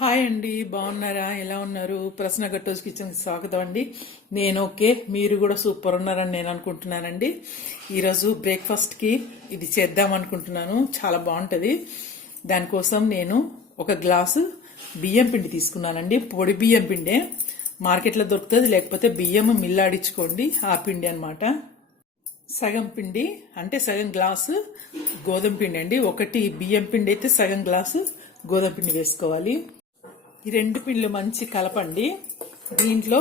Hi అండి బాగున్నారా? ఎలా ఉన్నారు? ప్రశ్న గట్టోజ్ కిచెన్ స్వాగతం అండి. నేను ఓకే మీరు కూడా సూపర్ ఉన్నారని నేను అనుకుంటున్నానండి. ఈరోజు బ్రేక్ఫాస్ట్కి ఇది చేద్దాం అనుకుంటున్నాను. చాలా బాగుంటుంది. దానికోసం నేను ఒక గ్లాసు బియ్యం పిండి తీసుకున్నానండి. పొడి బియ్యం పిండే. మార్కెట్లో దొరుకుతుంది లేకపోతే బియ్యం మిల్లాడించుకోండి. ఆ పిండి అనమాట సగం పిండి అంటే సగం గ్లాసు గోధుమ పిండి అండి. ఒకటి బియ్యం పిండి అయితే సగం గ్లాసు గోధుమ పిండి వేసుకోవాలి. ఈ రెండు పిండ్లు మంచి కలపండి. దీంట్లో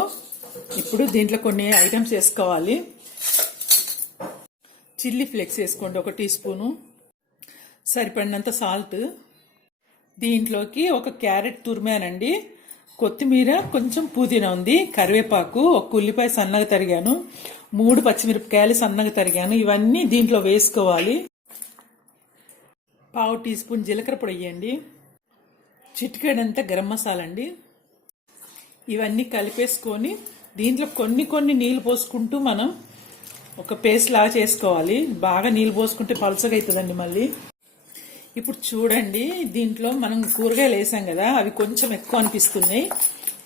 ఇప్పుడు దీంట్లో కొన్ని ఐటమ్స్ వేసుకోవాలి. చిల్లీ ఫ్లేక్స్ వేసుకోండి ఒక టీ స్పూను. సరిపడినంత సాల్ట్. దీంట్లోకి ఒక క్యారెట్ తురిమానండి. కొత్తిమీర కొంచెం పుదీనా ఉంది కరివేపాకు ఒక ఉల్లిపాయ సన్నగా తరిగాను మూడు పచ్చిమిరపకాయలు సన్నగా తరిగాను ఇవన్నీ దీంట్లో వేసుకోవాలి. పావు టీ స్పూన్ జీలకర్ర పొడి వేయండి. చిటికెడంతా గరం మసాలా అండి ఇవన్నీ కలిపేసుకొని దీంట్లో కొన్ని కొన్ని నీళ్ళు పోసుకుంటూ మనం ఒక పేస్ట్ లాగా చేసుకోవాలి. బాగా నీళ్ళు పోసుకుంటే పలసగా అవుతుందండి మళ్ళీ. ఇప్పుడు చూడండి దీంట్లో మనం కూరగాయలు వేసాం కదా అవి కొంచెం ఎక్కువ అనిపిస్తున్నాయి.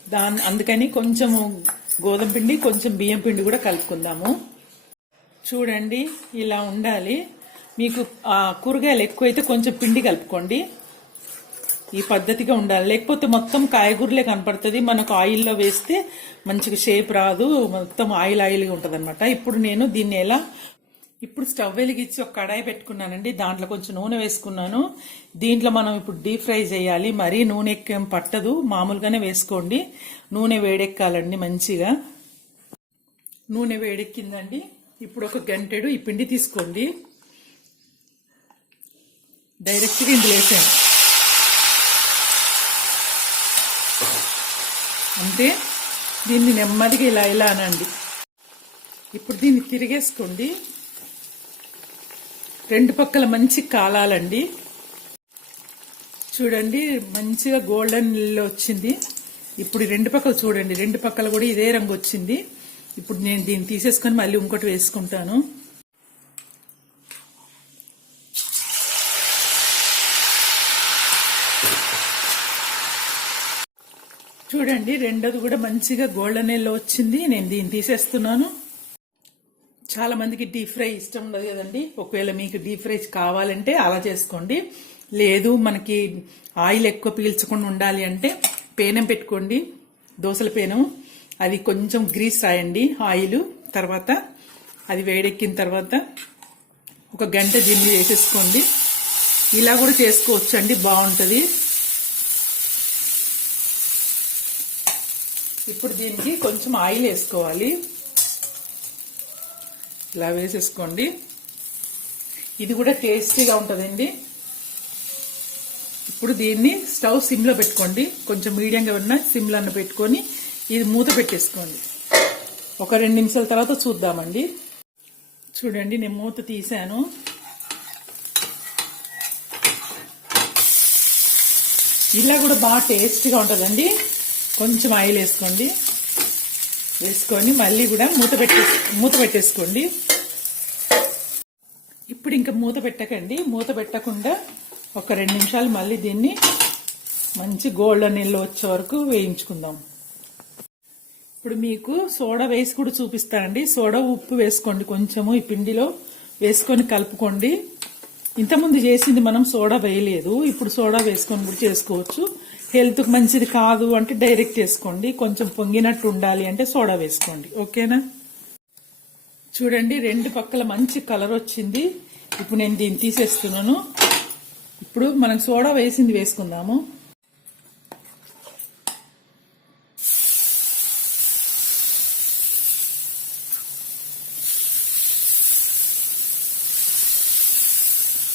దాని అందుకని కొంచెము గోధుమ పిండి కొంచెం బియ్యం పిండి కూడా కలుపుకుందాము. చూడండి ఇలా ఉండాలి. మీకు కూరగాయలు ఎక్కువైతే కొంచెం పిండి కలుపుకోండి. ఈ పద్ధతిగా ఉండాలి. లేకపోతే మొత్తం కాయగూరలే కనపడుతుంది. మనకు ఆయిల్లో వేస్తే మంచిగా షేప్ రాదు. మొత్తం ఆయిల్ ఆయిల్గా ఉంటుంది అనమాట ఇప్పుడు నేను దీన్ని ఎలా ఇప్పుడు స్టవ్ వెలిగించి ఒక కడాయి పెట్టుకున్నానండి. దాంట్లో కొంచెం నూనె వేసుకున్నాను. దీంట్లో మనం ఇప్పుడు డీప్ ఫ్రై చేయాలి. మరీ నూనె ఎక్కేం పట్టదు. మామూలుగానే వేసుకోండి. నూనె వేడెక్కాలండి మంచిగా. నూనె వేడెక్కిందండి. ఇప్పుడు ఒక గంటెడు ఈ పిండి తీసుకోండి. డైరెక్ట్గా ఇందులో వేసాను అంటే దీన్ని నెమ్మదిగా ఇలా ఇలా అనండి. ఇప్పుడు దీన్ని తిరిగేసుకోండి. రెండు పక్కల మంచి కాలాలండి. చూడండి మంచిగా గోల్డెన్ వచ్చింది. ఇప్పుడు రెండు పక్కలు చూడండి. రెండు పక్కల కూడా ఇదే రంగు వచ్చింది. ఇప్పుడు నేను దీన్ని తీసేసుకొని మళ్ళీ ఇంకోటి వేసుకుంటాను. చూడండి రెండోది కూడా మంచిగా గోల్డెన్ ఎల్లో వచ్చింది. నేను దీన్ని తీసేస్తున్నాను. చాలా మందికి డీప్ ఫ్రై ఇష్టం ఉండదు కదండి. ఒకవేళ మీకు డీప్ ఫ్రై కావాలంటే అలా చేసుకోండి. లేదు మనకి ఆయిల్ ఎక్కువ పీల్చకుండా ఉండాలి అంటే పేనం పెట్టుకోండి. దోసల పేనం. అది కొంచెం గ్రీస్ రాయండి ఆయిల్. తర్వాత అది వేడెక్కిన తర్వాత ఒక గంట దీన్ని వేసేసుకోండి. ఇలా కూడా చేసుకోవచ్చు అండి బాగుంటుంది. ఇప్పుడు దీనికి కొంచెం ఆయిల్ వేసుకోవాలి. ఇలా వేసేసుకోండి. ఇది కూడా టేస్టీగా ఉంటుందండి. ఇప్పుడు దీన్ని స్టవ్ సిమ్లో పెట్టుకోండి. కొంచెం మీడియంగా ఉన్న సిమ్లో పెట్టుకొని ఇది మూత పెట్టేసుకోండి. ఒక రెండు నిమిషాల తర్వాత చూద్దామండి. చూడండి నేను మూత తీసాను ఇలా కూడా బాగా టేస్టీగా ఉంటుందండి. కొంచెం ఆయిల్ వేసుకోండి. వేసుకొని మళ్ళీ కూడా మూత పెట్టే మూత పెట్టేసుకోండి. ఇప్పుడు ఇంకా మూత పెట్టకండి. మూత పెట్టకుండా ఒక రెండు నిమిషాలు మళ్ళీ దీన్ని మంచి గోల్డెన్ ఎల్లో వచ్చే వరకు వేయించుకుందాం. ఇప్పుడు మీకు సోడా వేసి కూడా చూపిస్తానండి సోడా ఉప్పు వేసుకోండి కొంచెము ఈ పిండిలో. వేసుకొని కలుపుకోండి. ఇంతకుముందు చేసింది మనం సోడా వేయలేదు. ఇప్పుడు సోడా వేసుకొని కూడా చేసుకోవచ్చు. హెల్త్కి మంచిది కాదు అంటే డైరెక్ట్ వేసుకోండి కొంచెం పొంగినట్టు ఉండాలి అంటే సోడా వేసుకోండి. ఓకేనా? చూడండి రెండు పక్కల మంచి కలర్ వచ్చింది. ఇప్పుడు నేను దీన్ని తీసేస్తున్నాను. ఇప్పుడు మనం సోడా వేసింది వేసుకుందాము.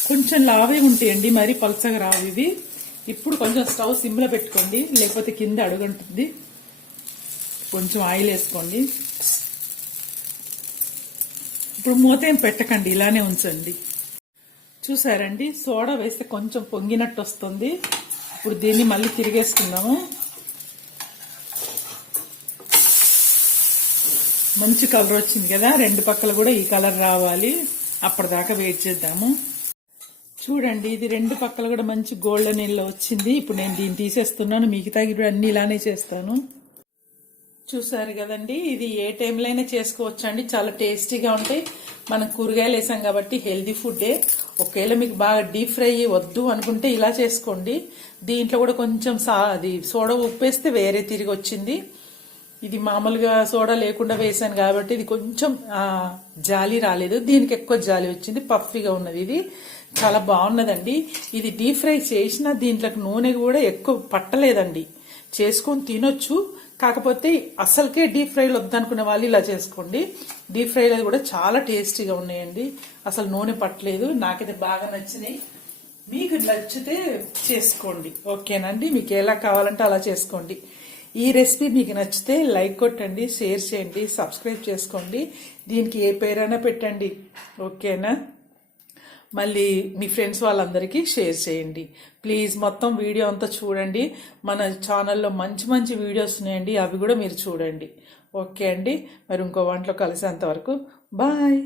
కొంచెం లావే ఉంటాయండి మరి పలసగా రావు ఇవి. ఇప్పుడు కొంచెం స్టవ్ సిమ్లో పెట్టుకోండి లేకపోతే కింద అడుగుంటుంది. కొంచెం ఆయిల్ వేసుకోండి. ఇప్పుడు మూత ఏం పెట్టకండి ఇలానే ఉంచండి. చూసారండి? సోడా వేస్తే కొంచెం పొంగినట్టు వస్తుంది. ఇప్పుడు దీన్ని మళ్ళీ తిరిగేసుకుందాము. మంచి కలర్ వచ్చింది కదా? రెండు పక్కల కూడా ఈ కలర్ రావాలి. అప్పటిదాకా వెయిట్ చేద్దాము. చూడండి ఇది రెండు పక్కల కూడా మంచి గోల్డెన్ ఎల్లో వచ్చింది. ఇప్పుడు నేను దీన్ని తీసేస్తున్నాను. మిగతా కూడా అన్ని ఇలానే చేస్తాను. చూసారు కదండి ఇది ఏ టైంలో అయినా చేసుకోవచ్చు అండి చాలా టేస్టీగా ఉంటాయి. మనం కూరగాయలు వేసాం కాబట్టి హెల్దీ ఫుడ్డే ఒకవేళ మీకు బాగా డీప్ ఫ్రై వద్దు అనుకుంటే ఇలా చేసుకోండి. దీంట్లో కూడా కొంచెం సా అది సోడా ఉప్పేస్తే వేరే తిరిగి వచ్చింది. ఇది మామూలుగా సోడా లేకుండా వేసాను కాబట్టి ఇది కొంచెం జాలి రాలేదు. దీనికి ఎక్కువ జాలి వచ్చింది. పఫీగా ఉన్నది ఇది. చాలా బాగున్నదండి. ఇది డీప్ ఫ్రై చేసిన దీంట్లోకి నూనె కూడా ఎక్కువ పట్టలేదండి. చేసుకొని తినొచ్చు. కాకపోతే అసలుకే డీప్ ఫ్రైలు వద్దనుకునే వాళ్ళు ఇలా చేసుకోండి. డీప్ ఫ్రైలు కూడా చాలా టేస్టీగా ఉన్నాయండి. అసలు నూనె పట్టలేదు. నాకైతే బాగా నచ్చినాయి. మీకు నచ్చితే చేసుకోండి. ఓకేనండి? మీకు ఎలా కావాలంటే అలా చేసుకోండి. ఈ రెసిపీ మీకు నచ్చితే లైక్ కొట్టండి షేర్ చేయండి సబ్స్క్రైబ్ చేసుకోండి. దీనికి ఏ పేరైనా పెట్టండి. ఓకేనా? మళ్ళీ మీ ఫ్రెండ్స్ వాళ్ళందరికీ షేర్ చేయండి. ప్లీజ్ మొత్తం వీడియో అంతా చూడండి. మన ఛానల్లో మంచి మంచి వీడియోస్ ఉన్నాయండి. అవి కూడా మీరు చూడండి. ఓకే అండి. మరి ఇంకో వంటలో కలిసేంత వరకు. బాయ్.